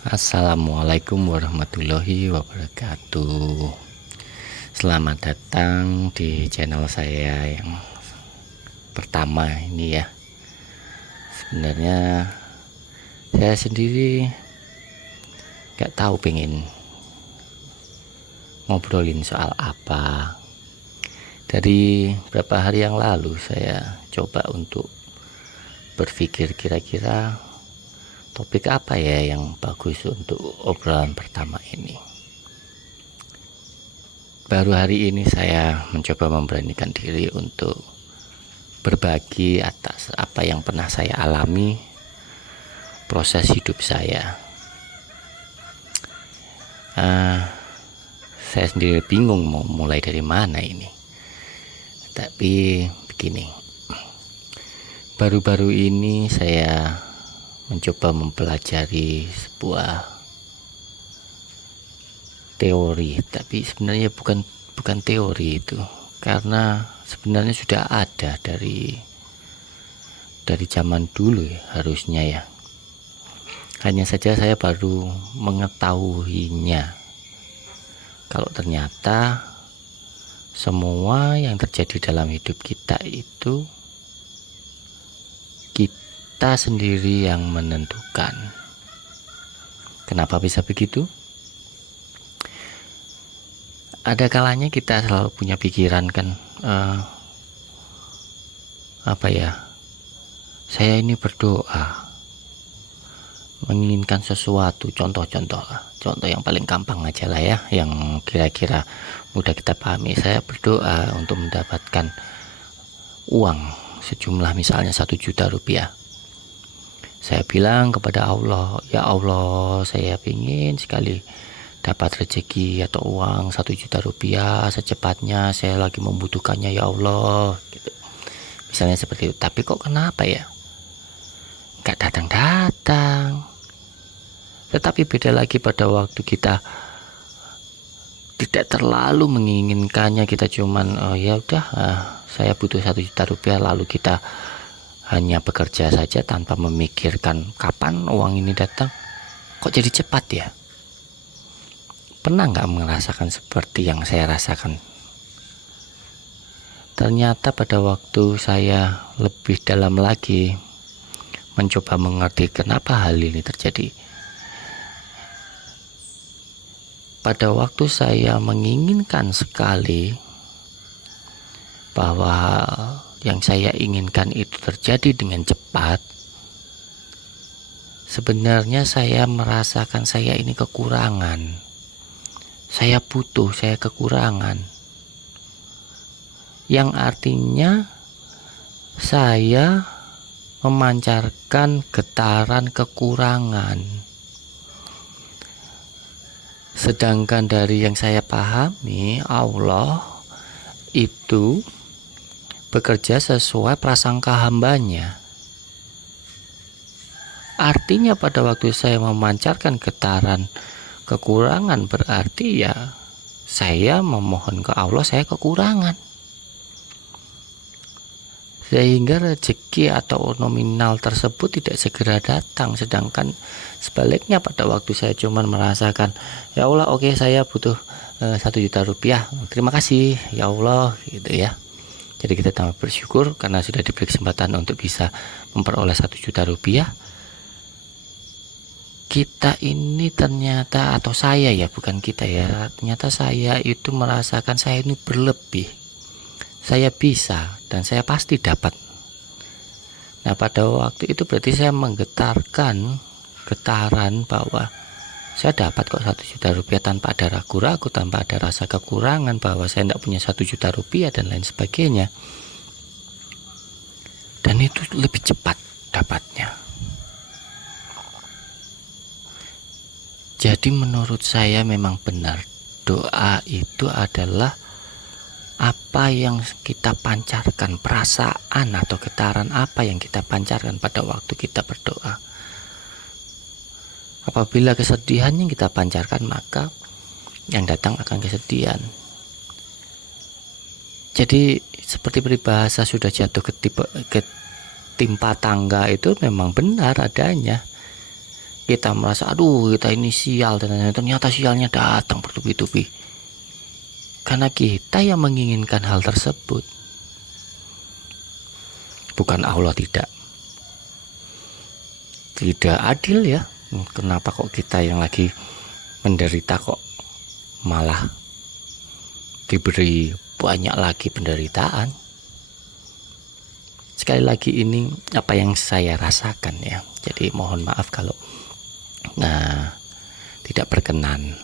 Assalamualaikum warahmatullahi wabarakatuh. Selamat datang di channel saya yang pertama ini ya. Sebenarnya saya sendiri gak tahu pengen ngobrolin soal apa. Dari beberapa hari yang lalu saya coba untuk berpikir kira-kira topik apa ya yang bagus untuk obrolan pertama ini. Baru hari ini saya mencoba memberanikan diri untuk berbagi atas apa yang pernah saya alami proses hidup saya. Saya sendiri bingung mau mulai dari mana ini. Tapi begini, baru-baru ini saya mencoba mempelajari sebuah teori, tapi sebenarnya bukan teori itu, karena sebenarnya sudah ada dari zaman dulu ya, harusnya ya. Hanya saja saya baru mengetahuinya. Kalau ternyata semua yang terjadi dalam hidup kita itu kita sendiri yang menentukan. Kenapa bisa begitu? Ada kalanya kita selalu punya pikiran kan, saya ini berdoa menginginkan sesuatu. Contoh yang paling gampang aja lah ya, yang kira-kira mudah kita pahami. Saya berdoa untuk mendapatkan uang sejumlah misalnya 1 juta rupiah. Saya bilang kepada Allah, ya Allah, saya ingin sekali dapat rezeki atau uang 1 juta rupiah secepatnya, saya lagi membutuhkannya ya Allah gitu. Misalnya seperti itu. Tapi kok kenapa ya gak datang. Tetapi beda lagi pada waktu kita tidak terlalu menginginkannya, kita cuman saya butuh 1 juta rupiah, lalu kita hanya bekerja saja tanpa memikirkan kapan uang ini datang. Kok jadi cepat ya? Pernah nggak merasakan seperti yang saya rasakan? Ternyata pada waktu saya lebih dalam lagi mencoba mengerti kenapa hal ini terjadi, pada waktu saya menginginkan sekali bahwa yang saya inginkan itu terjadi dengan cepat, sebenarnya saya merasakan saya ini kekurangan. Saya butuh, saya kekurangan. Yang artinya saya memancarkan getaran kekurangan. Sedangkan dari yang saya pahami, Allah itu bekerja sesuai prasangka hambanya. Artinya pada waktu saya memancarkan getaran kekurangan, berarti ya saya memohon ke Allah saya kekurangan, sehingga rezeki atau nominal tersebut tidak segera datang. Sedangkan sebaliknya pada waktu saya cuman merasakan, ya Allah, oke, saya butuh 1 juta rupiah, terima kasih ya Allah gitu ya. Jadi kita tambah bersyukur karena sudah diberi kesempatan untuk bisa memperoleh 1 juta rupiah. Kita ini ternyata, atau saya ya, bukan kita ya, ternyata saya itu merasakan saya ini berlebih. Saya bisa dan saya pasti dapat. Nah, pada waktu itu berarti saya menggetarkan getaran bahwa saya dapat kok 1 juta rupiah tanpa ada ragu-ragu, tanpa ada rasa kekurangan bahwa saya tidak punya 1 juta rupiah dan lain sebagainya. Dan itu lebih cepat dapatnya. Jadi menurut saya memang benar, doa itu adalah apa yang kita pancarkan, perasaan atau getaran apa yang kita pancarkan pada waktu kita berdoa. Apabila kesedihan yang kita pancarkan, maka yang datang akan kesedihan. Jadi seperti peribahasa sudah jatuh ketimpa tangga itu memang benar adanya. kita merasa aduh kita ini sial, dan ternyata sialnya datang bertubi-tubi karena kita yang menginginkan hal tersebut, bukan Allah. Tidak adil ya. Kenapa kok kita yang lagi menderita kok malah diberi banyak lagi penderitaan? Sekali lagi ini apa yang saya rasakan ya. Jadi mohon maaf kalau tidak berkenan.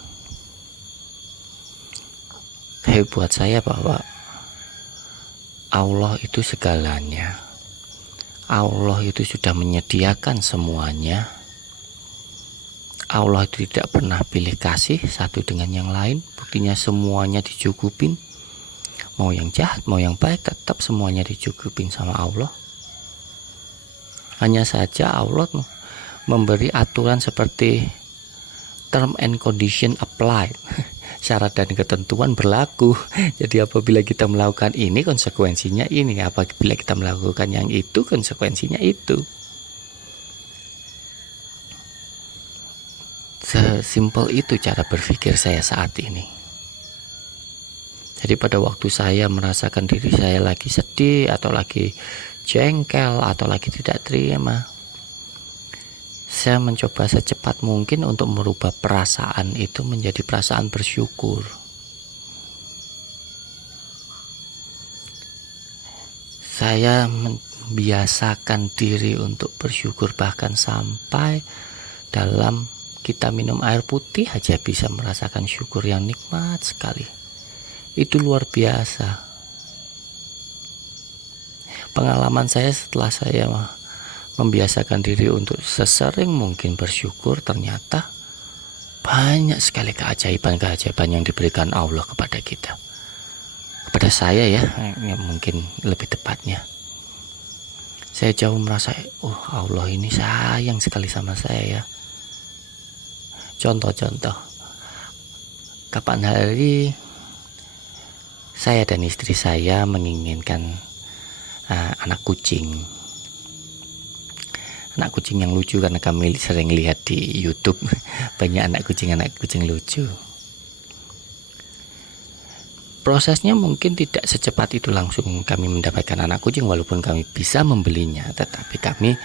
Tapi buat saya bahwa Allah itu segalanya. Allah itu sudah menyediakan semuanya. Allah itu tidak pernah pilih kasih satu dengan yang lain. Buktinya semuanya dicukupin. Mau yang jahat, mau yang baik, tetap semuanya dicukupin sama Allah. Hanya saja Allah memberi aturan seperti term and condition applied. Syarat dan ketentuan berlaku. Jadi apabila kita melakukan ini, konsekuensinya ini. Apabila kita melakukan yang itu, konsekuensinya itu. Sesimpel itu cara berpikir saya saat ini. Jadi pada waktu saya merasakan diri saya lagi sedih, atau lagi jengkel, atau lagi tidak terima, saya mencoba secepat mungkin untuk merubah perasaan itu menjadi perasaan bersyukur. Saya membiasakan diri untuk bersyukur, bahkan sampai dalam kita minum air putih aja bisa merasakan syukur yang nikmat sekali. Itu luar biasa. Pengalaman saya setelah saya membiasakan diri untuk sesering mungkin bersyukur, ternyata banyak sekali keajaiban-keajaiban yang diberikan Allah kepada kita. Kepada saya ya mungkin lebih tepatnya. Saya jauh merasa, oh Allah ini sayang sekali sama saya ya. Contoh-contoh, kapan hari saya dan istri saya menginginkan anak kucing. Anak kucing yang lucu, karena kami sering lihat di YouTube banyak anak kucing lucu. Prosesnya mungkin tidak secepat itu langsung kami mendapatkan anak kucing, walaupun kami bisa membelinya, tetapi kami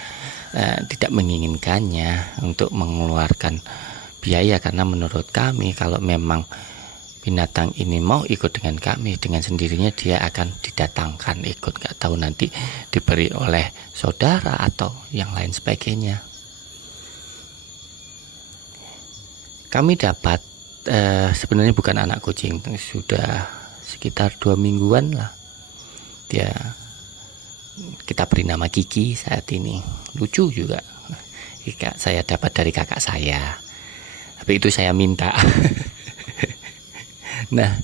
tidak menginginkannya untuk mengeluarkan biaya, karena menurut kami kalau memang binatang ini mau ikut dengan kami, dengan sendirinya dia akan didatangkan ikut, nggak tahu nanti diberi oleh saudara atau yang lain sebagainya. Kami dapat sebenarnya bukan anak kucing, sudah sekitar 2 mingguan lah. Kita beri nama Kiki saat ini. Lucu juga. Saya dapat dari kakak saya, tapi itu saya minta. Nah,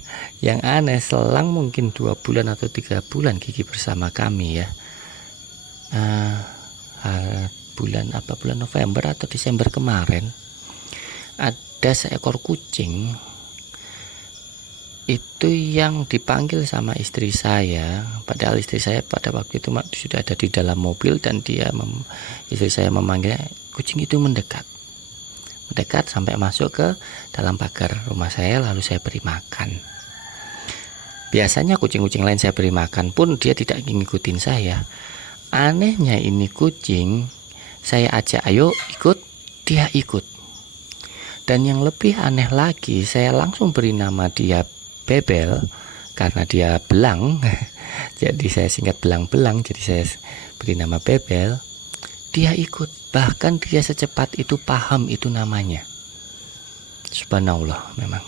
yang aneh, selang mungkin 2 bulan atau 3 bulan Kiki bersama kami ya. Bulan November atau Desember kemarin, ada seekor kucing itu yang dipanggil sama istri saya. Padahal istri saya pada waktu itu sudah ada di dalam mobil, dan istri saya memanggil kucing itu mendekat sampai masuk ke dalam pagar rumah saya, lalu saya beri makan. Biasanya kucing-kucing lain saya beri makan pun dia tidak ngikutin saya. Anehnya ini kucing, saya ajak ayo ikut, dia ikut. Dan yang lebih aneh lagi, saya langsung beri nama dia Bebel karena dia belang. Jadi saya singkat belang-belang, jadi saya beri nama Bebel. Dia ikut, bahkan dia secepat itu paham itu namanya. Subhanallah, memang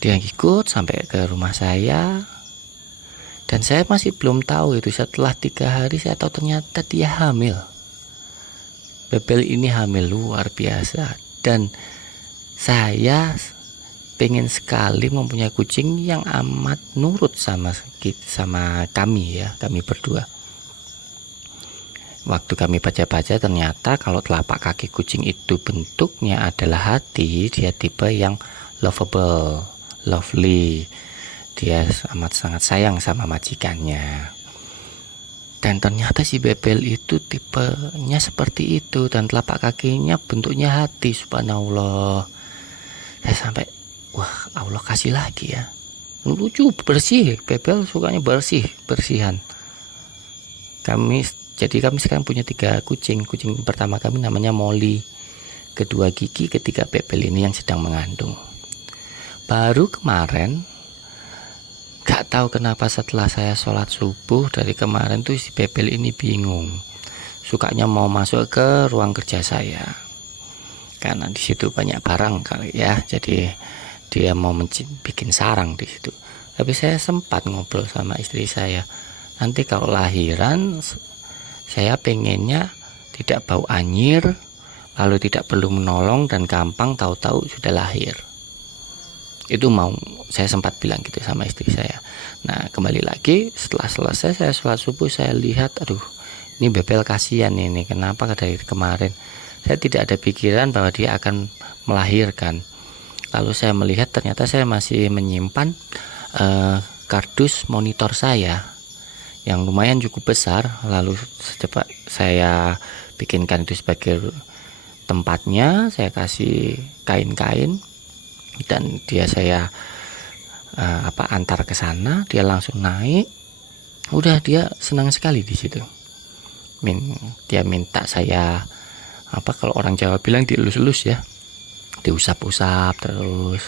dia ikut sampai ke rumah saya, dan saya masih belum tahu itu. Setelah 3 hari saya tahu ternyata dia hamil. Bebel ini hamil luar biasa, dan saya pengen sekali mempunyai kucing yang amat nurut sama kami ya, kami berdua. Waktu kami baca-baca, ternyata kalau telapak kaki kucing itu bentuknya adalah hati, dia tipe yang lovable, lovely. Dia amat sangat sayang sama majikannya. Dan ternyata si bebel itu tipenya seperti itu, dan telapak kakinya bentuknya hati. Subhanallah. Saya sampai, wah, Allah kasih lagi ya. Lucu, bersih. Bebel sukanya bersihan. Jadi kami sekarang punya 3 kucing. Kucing pertama kami namanya Molly, kedua Kiki, ketiga bebel ini yang sedang mengandung. Baru kemarin, gak tahu kenapa setelah saya sholat subuh dari kemarin tuh si bebel ini bingung, sukanya mau masuk ke ruang kerja saya karena di situ banyak barang kali ya, jadi dia mau bikin sarang di situ. Tapi saya sempat ngobrol sama istri saya, nanti kalau lahiran saya pengennya tidak bau anyir, lalu tidak perlu menolong dan gampang tahu-tahu sudah lahir. Itu mau saya sempat bilang gitu sama istri saya. Nah, kembali lagi setelah selesai saya sholat subuh, saya lihat, aduh, ini bebel kasihan ini. Kenapa dari kemarin saya tidak ada pikiran bahwa dia akan melahirkan. Lalu saya melihat ternyata saya masih menyimpan kardus monitor saya yang lumayan cukup besar. Lalu secepat saya bikinkan itu sebagai tempatnya, saya kasih kain-kain dan dia saya antar ke sana. Dia langsung naik, udah dia senang sekali di situ. Dia minta saya kalau orang Jawa bilang dielus-elus ya, diusap-usap terus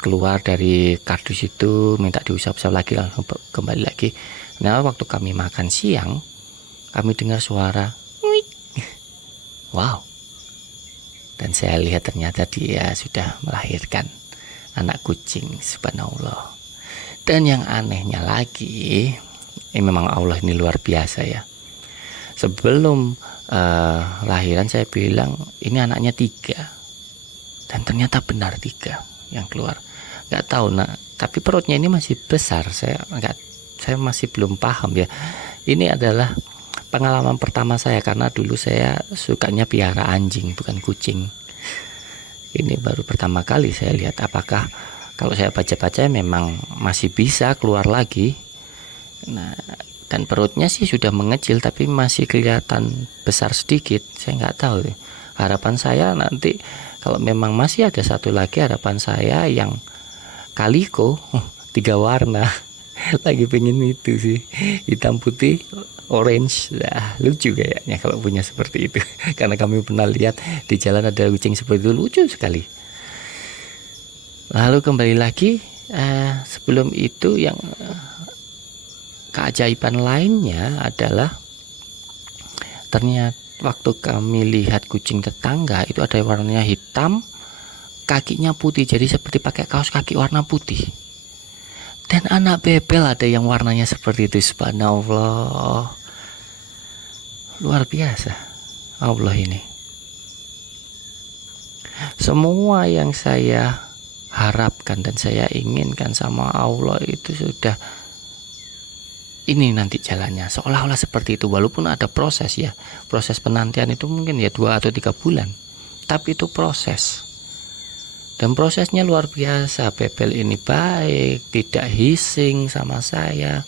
keluar dari kardus itu, minta diusap-usap lagi, langsung kembali lagi. Nah, waktu kami makan siang, kami dengar suara wik. Wow. Dan saya lihat ternyata dia sudah melahirkan anak kucing. Subhanallah. Dan yang anehnya lagi, ini memang Allah ini luar biasa ya. Sebelum lahiran saya bilang ini anaknya 3, dan ternyata benar 3 yang keluar. Nggak tahu, tapi perutnya ini masih besar. Saya masih belum paham ya. Ini adalah pengalaman pertama saya, karena dulu saya sukanya piara anjing bukan kucing. Ini baru pertama kali saya lihat apakah kalau saya baca-baca memang masih bisa keluar lagi. Nah, dan perutnya sih sudah mengecil tapi masih kelihatan besar sedikit. Saya nggak tahu. Harapan saya nanti kalau memang masih ada satu lagi, harapan saya yang kaliko 3 warna. Lagi pengen itu sih, hitam putih orange. Lucu kayaknya kalau punya seperti itu. Karena kami pernah lihat di jalan ada kucing seperti itu, lucu sekali. Lalu kembali lagi, sebelum itu yang keajaiban lainnya adalah ternyata waktu kami lihat kucing tetangga itu ada warnanya hitam, kakinya putih, jadi seperti pakai kaos kaki warna putih. Dan anak bebel ada yang warnanya seperti itu. Subhanallah, luar biasa Allah ini. Semua yang saya harapkan dan saya inginkan sama Allah itu sudah ini nanti jalannya seolah-olah seperti itu. Walaupun ada proses ya, proses penantian itu mungkin ya 2 atau 3 bulan, tapi itu proses. Dan prosesnya luar biasa. Bebel ini baik, tidak hissing sama saya.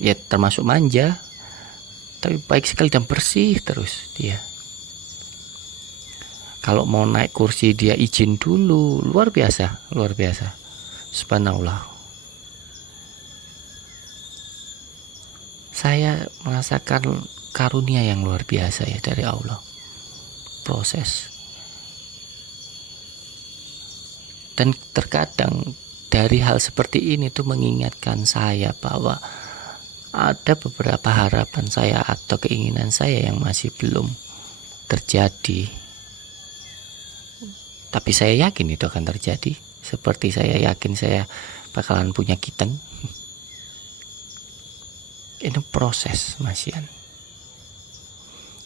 Ya termasuk manja, tapi baik sekali dan bersih terus dia. Kalau mau naik kursi dia izin dulu. Luar biasa, luar biasa. Subhanallah. Saya merasakan karunia yang luar biasa ya dari Allah. Proses. Dan terkadang dari hal seperti ini tuh mengingatkan saya bahwa ada beberapa harapan saya atau keinginan saya yang masih belum terjadi. Tapi saya yakin itu akan terjadi. Seperti saya yakin saya bakalan punya kitten. Ini proses masian.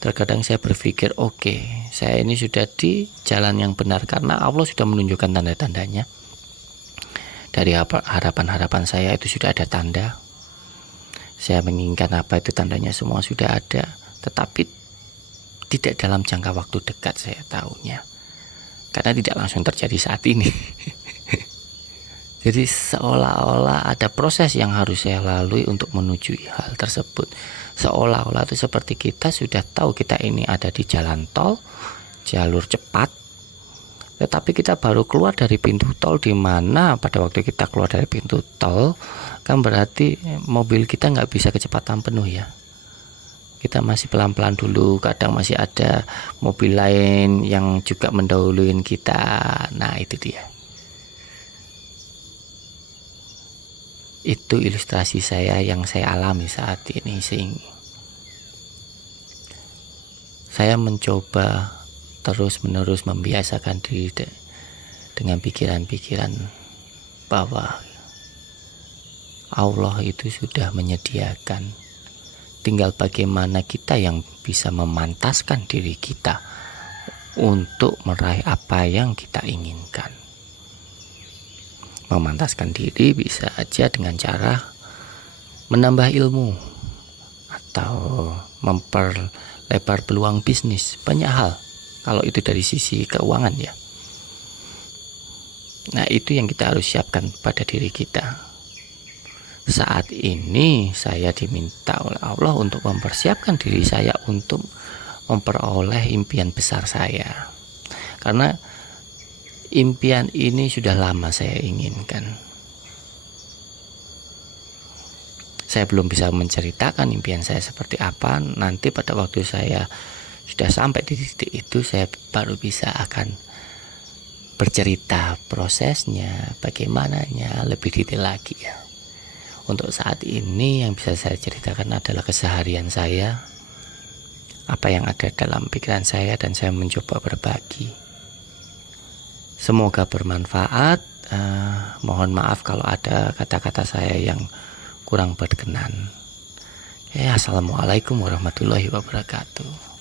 Terkadang saya berpikir oke, saya ini sudah di jalan yang benar karena Allah sudah menunjukkan tanda-tandanya. Dari harapan-harapan saya itu sudah ada tanda. Saya menginginkan apa itu tandanya semua sudah ada. Tetapi tidak dalam jangka waktu dekat saya tahunya. Karena tidak langsung terjadi saat ini. Jadi seolah-olah ada proses yang harus saya lalui untuk menuju hal tersebut. Seolah-olah itu seperti kita sudah tahu kita ini ada di jalan tol, jalur cepat, tetapi kita baru keluar dari pintu tol, di mana pada waktu kita keluar dari pintu tol kan berarti mobil kita nggak bisa kecepatan penuh ya. Kita masih pelan-pelan dulu, kadang masih ada mobil lain yang juga mendahului kita. Nah itu dia. Itu ilustrasi saya yang saya alami saat ini. Saya mencoba terus-menerus membiasakan diri dengan pikiran-pikiran bahwa Allah itu sudah menyediakan. Tinggal bagaimana kita yang bisa memantaskan diri kita untuk meraih apa yang kita inginkan. Memantaskan diri bisa aja dengan cara menambah ilmu atau memperlebar peluang bisnis, banyak hal kalau itu dari sisi keuangan ya. Nah itu yang kita harus siapkan pada diri kita. Saat ini saya diminta oleh Allah untuk mempersiapkan diri saya untuk memperoleh impian besar saya, karena impian ini sudah lama saya inginkan. Saya belum bisa menceritakan impian saya seperti apa. Nanti pada waktu saya sudah sampai di titik itu, saya baru bisa akan bercerita prosesnya, bagaimananya lebih detail lagi ya. Untuk saat ini yang bisa saya ceritakan adalah keseharian saya, apa yang ada dalam pikiran saya, dan saya mencoba berbagi. Semoga bermanfaat. Mohon maaf kalau ada kata-kata saya yang kurang berkenan. Assalamualaikum warahmatullahi wabarakatuh.